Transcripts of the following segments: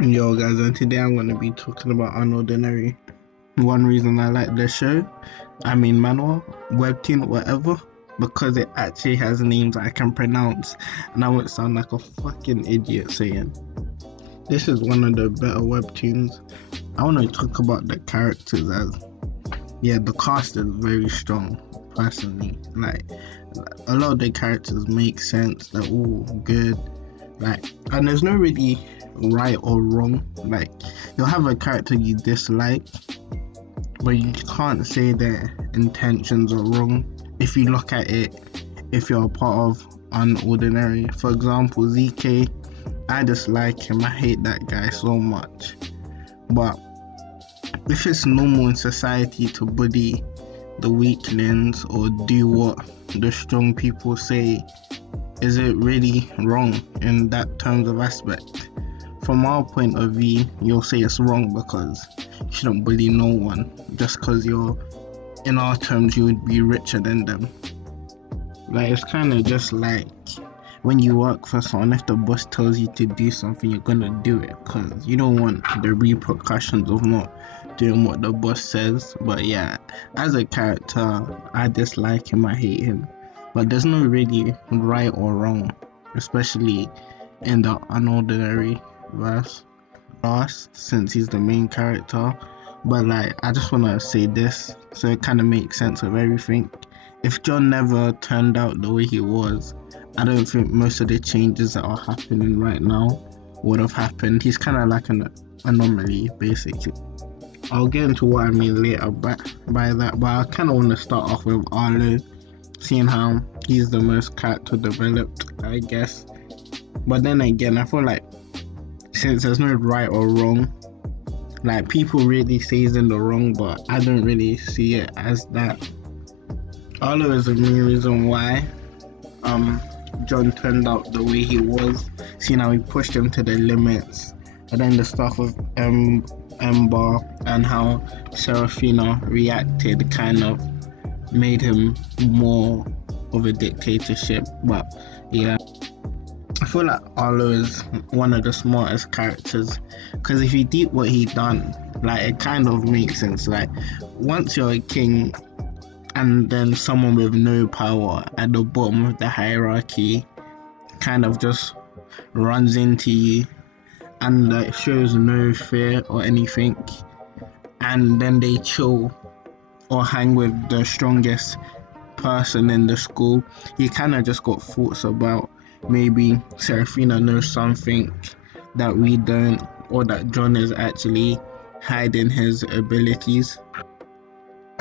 Yo guys, and today I'm gonna be talking about Unordinary. One reason I like the show, manhwa, webtoon, whatever, because it actually has names I can pronounce and I won't sound like a fucking idiot saying. This is one of the better webtoons. I wanna talk about the characters as the cast is very strong personally. Like a lot of the characters make sense, they're all good. And there's no really right or wrong. Like, you'll have a character you dislike, but you can't say their intentions are wrong if you look at it, if you're a part of Unordinary. For example, ZK, I dislike him, I hate that guy so much. But if it's normal in society to bully the weaklings or do what the strong people say, is it really wrong in that terms of aspect? From our point of view, you'll say it's wrong because you shouldn't bully no one just because you're, in our terms, you would be richer than them. Like, it's kind of just like when you work for someone, if the boss tells you to do something, you're gonna do it because you don't want the repercussions of not doing what the boss says. But yeah, as a character, I dislike him, I hate him. But there's no really right or wrong, especially in the Unordinary verse, since he's the main character. But like, I just want to say this so it kind of makes sense of everything. If John never turned out the way he was, I don't think most of the changes that are happening right now would have happened. He's kind of like an anomaly, basically. I'll get into what I mean later by that, but I kind of want to start off with Arnold, seeing how he's the most character developed, I guess. But then again, I feel like since there's no right or wrong, like, people really say he's in the wrong, but I don't really see it as that. Arnold is the main reason why John turned out the way he was, seeing how he pushed him to the limits. And then the stuff with Ember and how Serafina reacted kind of made him more of a dictatorship. But yeah, I feel like Arlo is one of the smartest characters because if you did what he done, like, it kind of makes sense. Like, once you're a king and then someone with no power at the bottom of the hierarchy kind of just runs into you and like shows no fear or anything, and then they chill or hang with the strongest person in the school, he kind of just got thoughts about maybe Serafina knows something that we don't, or that John is actually hiding his abilities.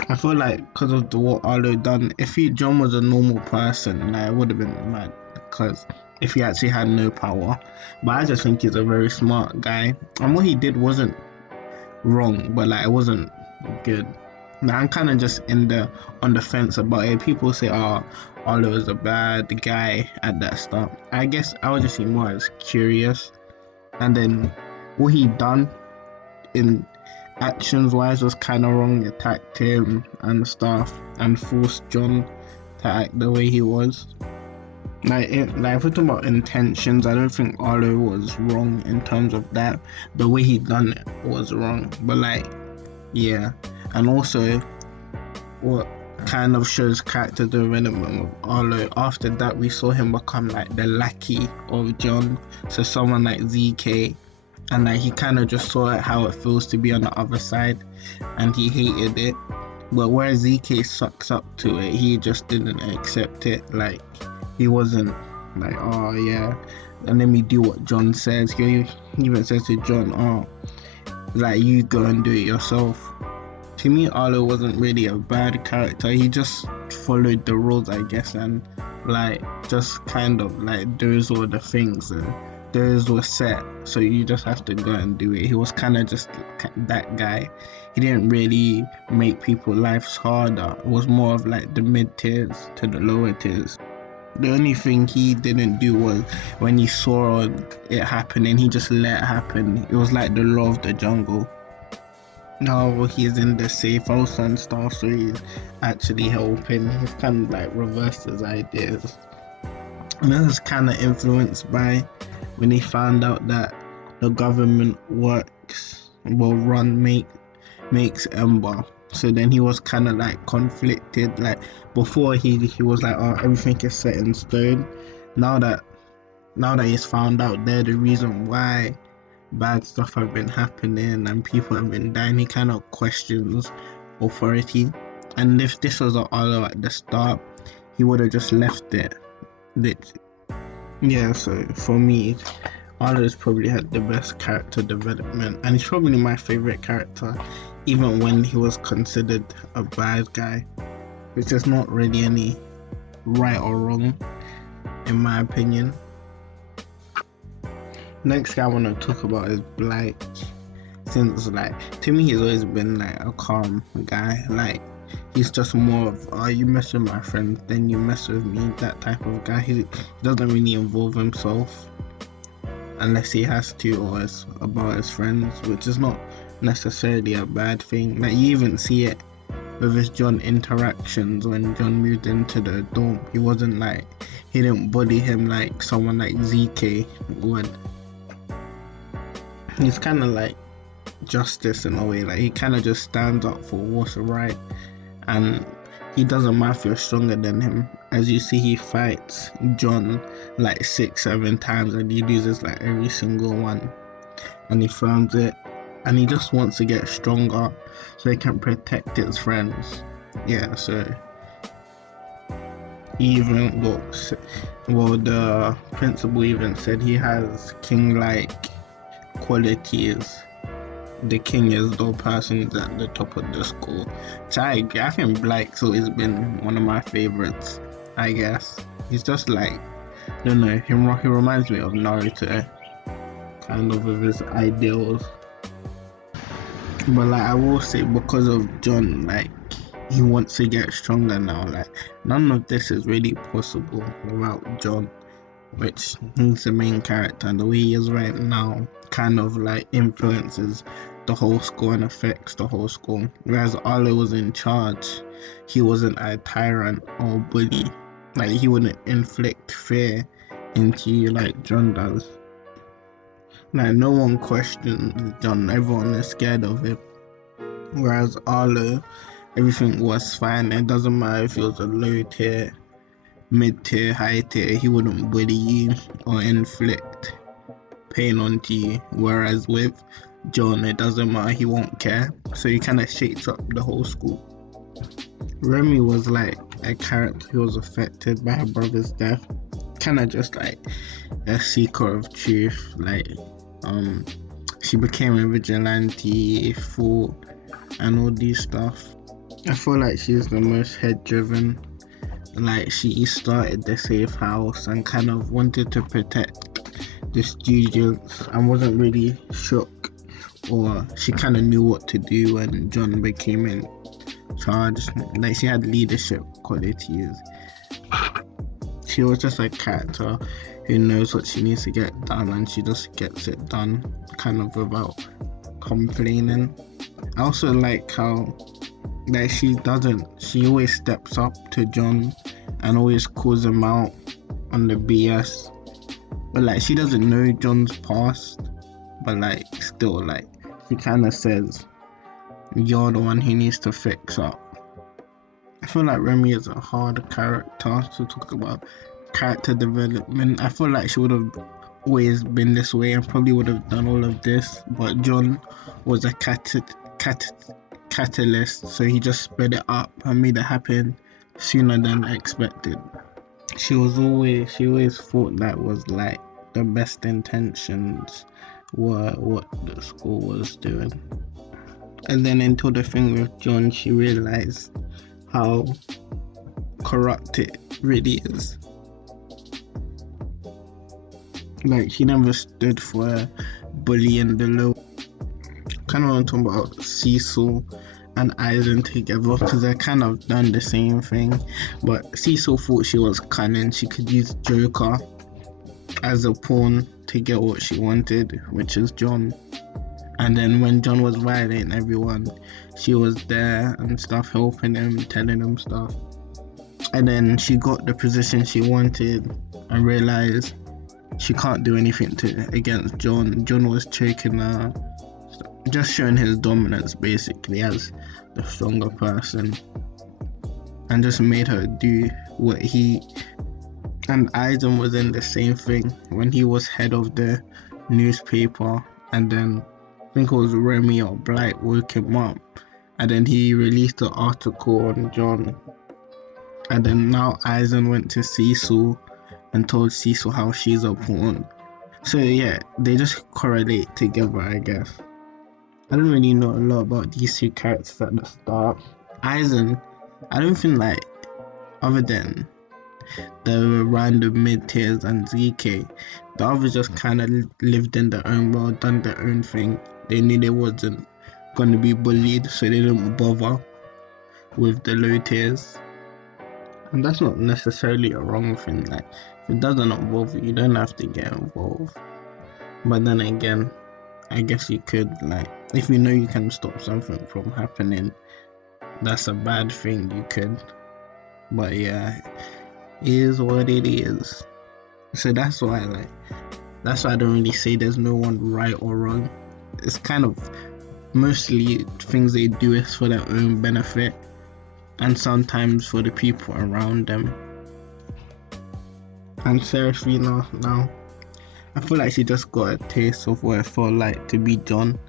I feel like because of what Arlo done, if John was a normal person, like, it would have been mad because if he actually had no power. But I just think he's a very smart guy, and what he did wasn't wrong, but like, it wasn't good. Now, I'm kind of just on the fence about it. People say, oh, Arlo is a bad guy at that stuff. I guess I would just see more as curious, and then what he done in actions wise was kind of wrong. He attacked him and stuff and forced John to act the way he was. Like, if we're talking about intentions, I don't think Arlo was wrong in terms of that. The way he done it was wrong, but like, yeah. And also, what kind of shows character development with Arlo, after that we saw him become like the lackey of John, so someone like ZK, and like, he kind of just saw how it feels to be on the other side and he hated it. But whereas ZK sucks up to it, he just didn't accept it. Like, he wasn't like, oh yeah, and let me do what John says. He even says to John, oh, like, you go and do it yourself. To me, Arlo wasn't really a bad character. He just followed the rules, I guess, and like, just kind of like, those were the things and those were set, so you just have to go and do it. He was kind of just that guy. He didn't really make people's lives harder. It was more of like the mid tiers to the lower tiers. The only thing he didn't do was when he saw it happening, he just let it happen. It was like the law of the jungle. Now he's in the safe house and stuff, so he's actually helping. He's kind of like reversed his ideas. And this is kind of influenced by when he found out that the government makes Ember. So then he was kind of like conflicted. Like before, he was like, oh, everything is set in stone. Now that he's found out they're the reason why bad stuff have been happening and people have been dying, he kind of questions authority. And if this was Arlo at the start, he would have just left it. Yeah, so for me, Arnold's probably had the best character development, and he's probably my favorite character, even when he was considered a bad guy, which is not really any right or wrong, in my opinion. Next guy I want to talk about is Blight. Since, like, to me, he's always been like a calm guy. Like, he's just more of, oh, you mess with my friends, then you mess with me, that type of guy. He doesn't really involve himself unless he has to, or it's about his friends, which is not necessarily a bad thing. Like, you even see it with his John interactions when John moved into the dorm. He wasn't like, he didn't bully him like someone like ZK would. He's kind of like justice in a way. Like, he kind of just stands up for what's right, and he doesn't matter if you're stronger than him. As you see, he fights John like 6-7 times and he loses like every single one, and he firms it, and he just wants to get stronger so he can protect his friends. Yeah, so he even the principal even said he has king-like qualities. The king is the person who's at the top of the school. So I think Blight's always been one of my favorites, I guess. He's just like, I don't know, he reminds me of Naruto, kind of with his ideals. But like, I will say, because of John, like, he wants to get stronger now. Like, none of this is really possible without John, which he's the main character, and the way he is right now kind of like influences the whole school and affects the whole school. Whereas Arlo was in charge, he wasn't a tyrant or bully. Like, he wouldn't inflict fear into you like John does. Like, no one questions John, everyone is scared of him. Whereas Arlo, everything was fine. It doesn't matter if he was a low tier, mid tier, high tier, he wouldn't bully you or inflict pain onto you. Whereas with John, it doesn't matter, he won't care. So he kind of shakes up the whole school. Remy was like a character who was affected by her brother's death, kind of just like a seeker of truth. Like, she became a vigilante, fought, and all these stuff. I feel like she's the most head driven. Like, she started the safe house and kind of wanted to protect the students and wasn't really shook, or she kind of knew what to do when John became in charge. Like, she had leadership qualities. She was just a character who knows what she needs to get done, and she just gets it done kind of without complaining. I also like how like she always steps up to John and always calls him out on the BS. But like, she doesn't know John's past, but like, still, like, she kind of says, you're the one who needs to fix up. I feel like Remy is a hard character to talk about character development. I feel like she would have always been this way and probably would have done all of this, but John was a catalyst, so he just sped it up and made it happen sooner than expected. She always thought that was like the best intentions were what the school was doing. And then until the thing with John, she realized how corrupt it really is. Like, she never stood for bullying the low. Kind of want to talk about Cecil and Eisen together, because they kind of done the same thing. But Cecil thought she was cunning. She could use Joker as a pawn to get what she wanted, which is John. And then when John was violating everyone, she was there and stuff, helping him, telling him stuff. And then she got the position she wanted and realized she can't do anything against John. John was choking her, just showing his dominance basically as the stronger person, and just made her do what he. And Eisen was in the same thing when he was head of the newspaper, and then I think it was Remy or Blight woke him up, and then he released an article on John, and then now Eisen went to Cecil and told Cecil how she's a pawn. So yeah, they just correlate together, I guess. I don't really know a lot about these two characters at the start. Eisen, I don't think like, other than the random mid-tiers and ZK, the others just kind of lived in their own world, done their own thing. They knew they wasn't going to be bullied, so they didn't bother with the low tiers. And that's not necessarily a wrong thing. Like, if it doesn't involve you, you don't have to get involved. But then again, I guess you could, like, if you know you can stop something from happening, that's a bad thing, you could. But yeah, it is what it is. So that's why I don't really say there's no one right or wrong. It's kind of mostly things they do is for their own benefit, and sometimes for the people around them. And Serafina now, I feel like she just got a taste of what it felt like to be John.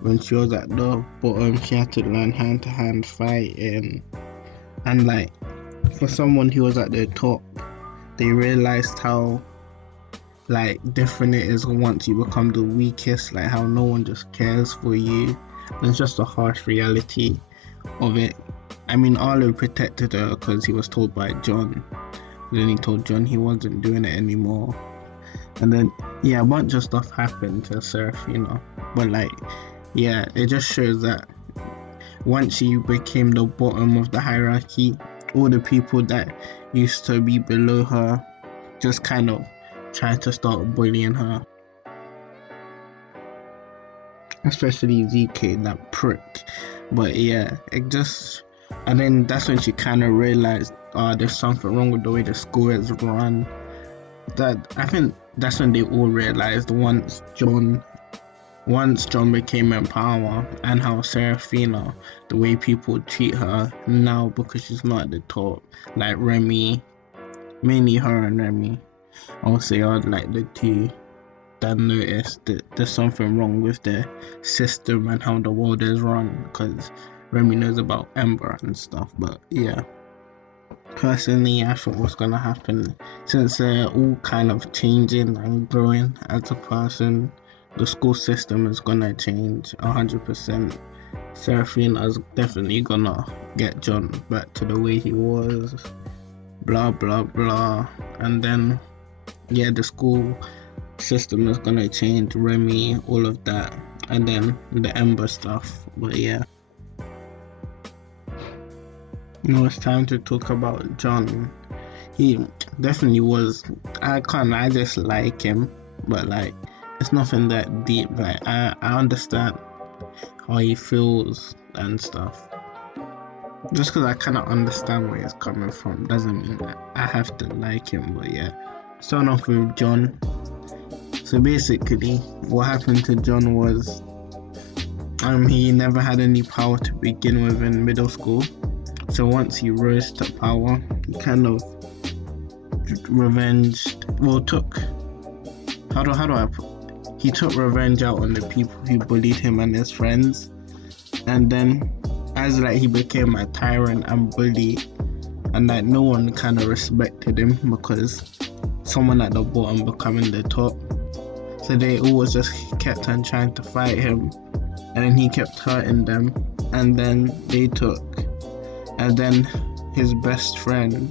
When she was at the bottom, she had to learn hand-to-hand fighting, and like, for someone who was at the top, they realized how like different it is once you become the weakest, like how no one just cares for you. And it's just a harsh reality of it. I mean, Arlo protected her because he was told by John. Then he told John he wasn't doing it anymore. And then, yeah, a bunch of stuff happened to Serafina. But like, yeah, it just shows that once she became the bottom of the hierarchy, all the people that used to be below her just kind of tried to start bullying her. Especially ZK, that prick. But yeah, it just, and then that's when she kind of realized, there's something wrong with the way the school is run. That, I think that's when they all realized once John became in power, and how Serafina, the way people treat her now because she's not at the top, like Remy, mainly her and Remy, I would say are like the two that noticed that there's something wrong with the system and how the world is run, because Remy knows about Ember and stuff. But yeah, personally, I thought what's gonna happen, since they're all kind of changing and growing as a person, the school system is gonna change 100%. Serafina is definitely gonna get John back to the way he was, blah blah blah. And then yeah, the school system is gonna change, Remy, all of that, and then the Ember stuff. But yeah, it's time to talk about John. He definitely was, I just like him, but like, it's nothing that deep. Like, I understand how he feels and stuff. Just because I kind of understand where he's coming from doesn't mean that I have to like him. But yeah, starting off with John. So basically, what happened to John was, he never had any power to begin with in middle school. So once he rose to power, he kind of he took revenge out on the people who bullied him and his friends. And then as like he became a tyrant and bully, and like no one kind of respected him because someone at the bottom becoming the top, so they always just kept on trying to fight him, and then he kept hurting them, and then and then his best friend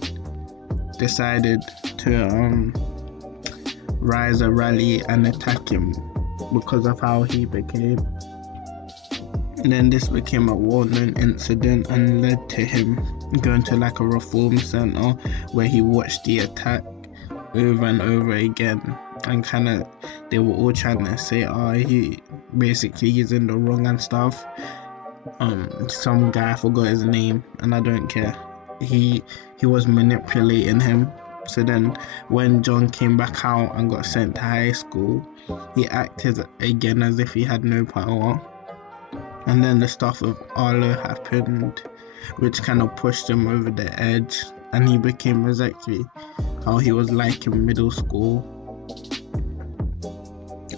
decided to rise a rally and attack him because of how he became. And then this became a well-known incident and led to him going to like a reform center where he watched the attack over and over again, and kind of they were all trying to say he's in the wrong and stuff. Some guy, I forgot his name and I don't care, he was manipulating him So then when John came back out and got sent to high school, he acted again as if he had no power. And then the stuff with Arlo happened, which kind of pushed him over the edge, and he became exactly how he was like in middle school.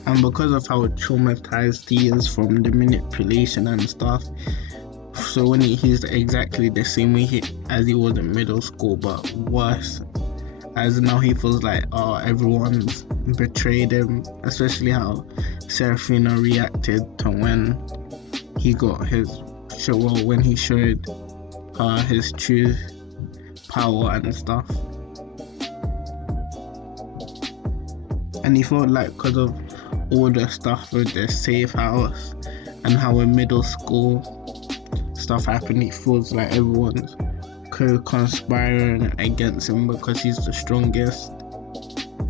And because of how traumatized he is from the manipulation and stuff, so when he's exactly the same way as he was in middle school, but worse, as now he feels like, oh, everyone's betrayed him, especially how Serafina reacted to when he got when he showed her his true power and stuff. And he felt like because of all the stuff with the safe house and how in middle school stuff happened, he feels like everyone's co-conspiring against him because he's the strongest.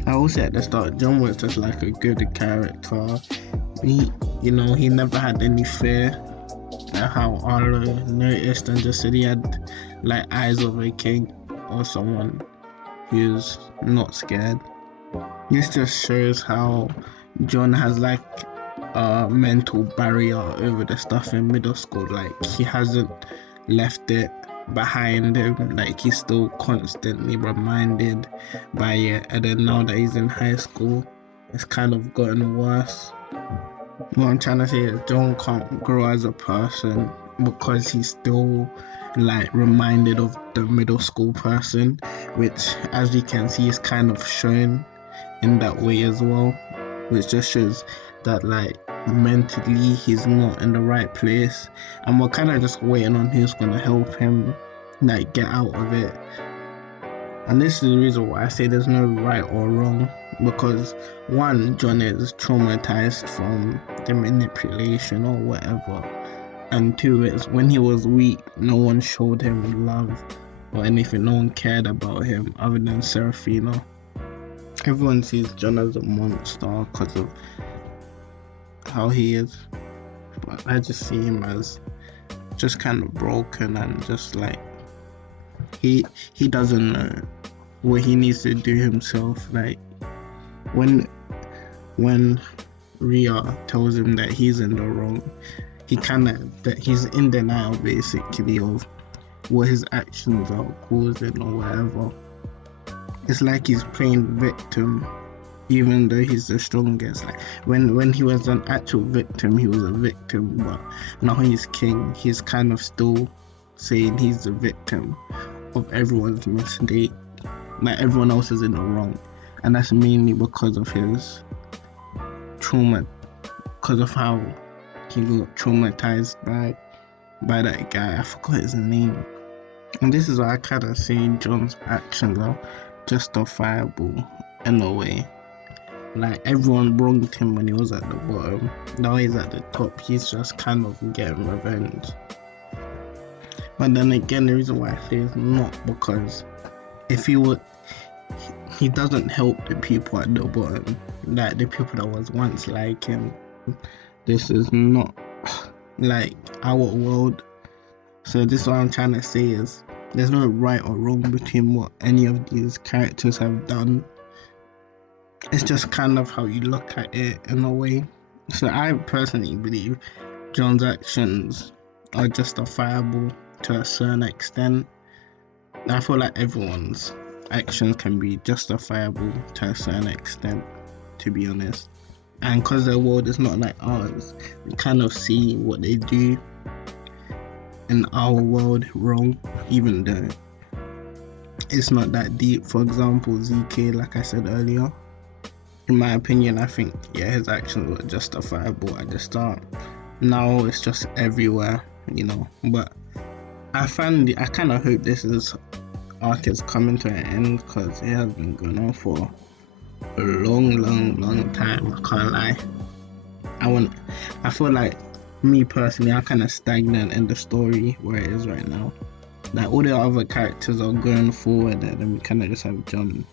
I also at the start, John was just like a good character. He never had any fear. How Arlo noticed and just said he had like eyes of a king or someone who's not scared. This just shows how John has like a mental barrier over the stuff in middle school. Like he hasn't left it behind him, like he's still constantly reminded by it. And then now that he's in high school, it's kind of gotten worse. What I'm trying to say is John can't grow as a person because he's still like reminded of the middle school person, which as you can see is kind of shown in that way as well, which just shows that like mentally he's not in the right place, and we're kind of just waiting on who's going to help him like get out of it. And this is the reason why I say there's no right or wrong, because one, John is traumatized from the manipulation or whatever, and two, is when he was weak, no one showed him love or anything, no one cared about him other than Serafina. Everyone sees John as a monster because of how he is, but I just see him as just kind of broken and just like he doesn't know what he needs to do himself. Like when Ria tells him that he's in the wrong, he's in denial basically of what his actions are causing or whatever. It's like he's playing victim even though he's the strongest. Like when he was an actual victim, he was a victim, but now he's king, he's kind of still saying he's the victim of everyone's mistake, like everyone else is in the wrong. And that's mainly because of his trauma, because of how he got traumatized by that guy. I forgot his name. And this is why I kind of say John's actions are justifiable in a way. Like everyone wronged him when he was at the bottom, now he's at the top, he's just kind of getting revenge. But then again, the reason why I say it's not because if he doesn't help the people at the bottom, like the people that was once like him. This is not like our world. So this is what I'm trying to say is there's no right or wrong between what any of these characters have done. It's just kind of how you look at it in a way. So I personally believe John's actions are justifiable to a certain extent. I feel like everyone's actions can be justifiable to a certain extent, to be honest. And because their world is not like ours, we kind of see what they do in our world wrong, even though it's not that deep. For example, ZK, like I said earlier, in my opinion, I think his actions were justifiable at the start. Now it's just everywhere, but I kind of hope this arc is coming to an end, because it has been going on for a long time. I can't lie. I feel like, me personally, I'm kind of stagnant in the story where it is right now. Like all the other characters are going forward, and then we kind of just have John